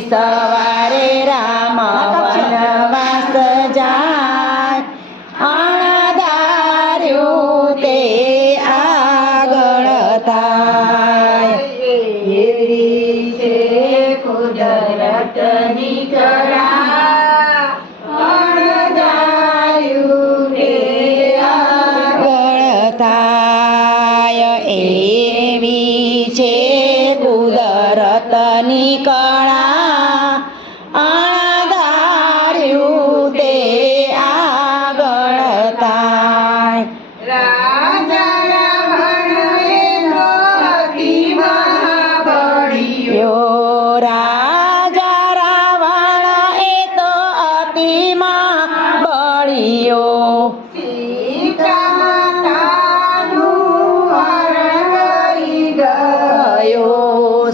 સવારે રામ વનવાસ જાય. અણધાર્યું તે આગળ થાય. એવી છે કુદરતની કરા તે આગળ એવી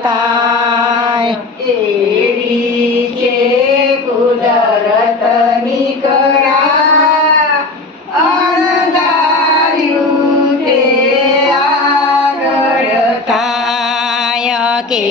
શકાય એવી છે કુદરતની કળા અણધાર્યું તે આગળ કે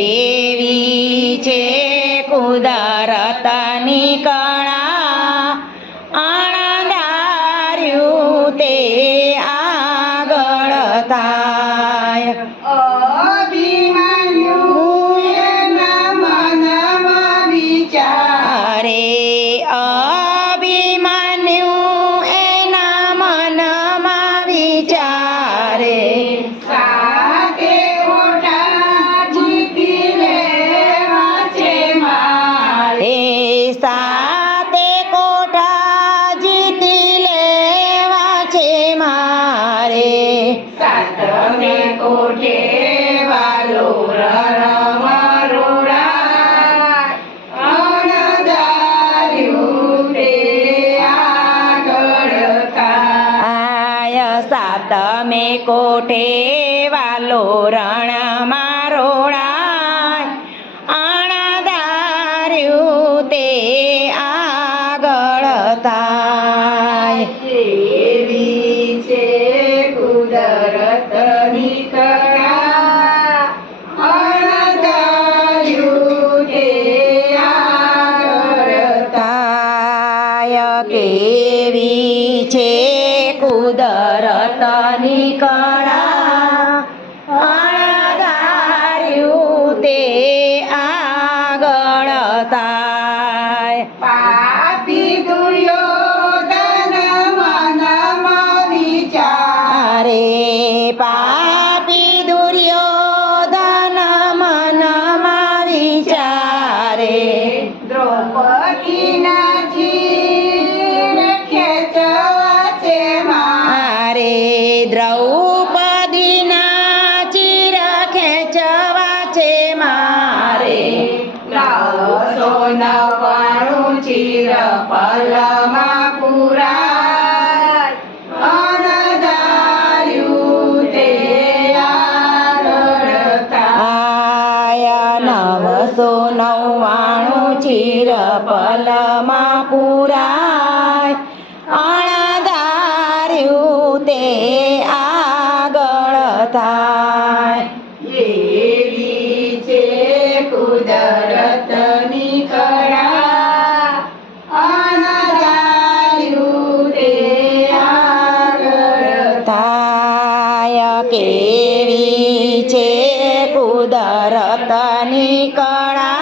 અમે કોઠે વાલો રણ મારોળાય આણાદાર્યું તે આગળ થાય. કેવી છે ઉદરતની કળા અણધાર્યું તે આગળ તાય પાપી દુર્યોધન મનમાં વિચારે. પાપી દુર્યો पणू चिर पलमा पुरा नवसो नव्वाणू चिर पलमा पुराय अणदार्यू ते आ કુદરતની કળા